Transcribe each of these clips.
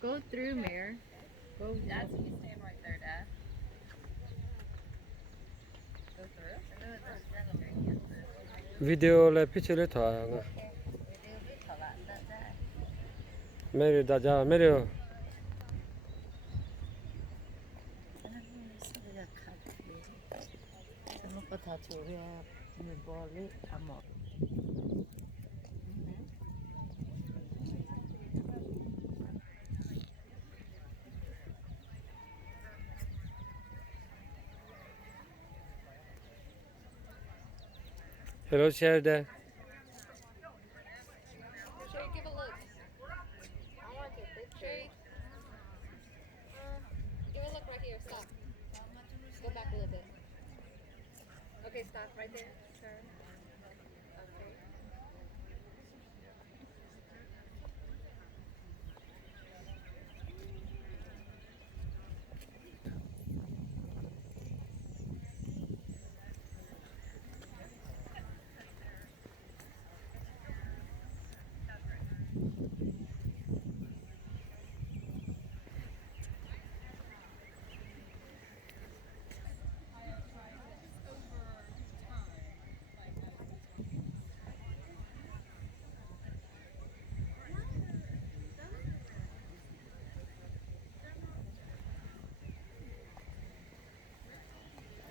Go through, Mayor. Go. That's you stand right there, Dad. Go through. video le picture le thoa nga Video biết thở lại ra ra. mere da ja mere Nó có thả chỗ ra mình bò lấy một. hello share de Sherry, give a look. I want your picture. Give a look right here. Stop. Go back a little bit. Okay, stop right there. Turn. Okay.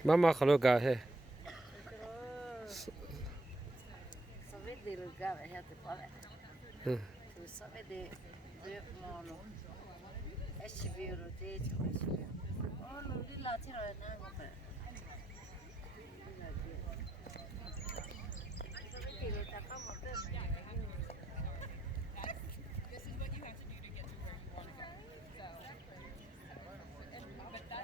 mama khalo ga he Sao biết đi được ra vậy ha thì có lẽ. ừ Tôi sao biết đi được mò luôn. SUV rồi thế chứ. Ô, nó đi là thế rồi nè, mà phải.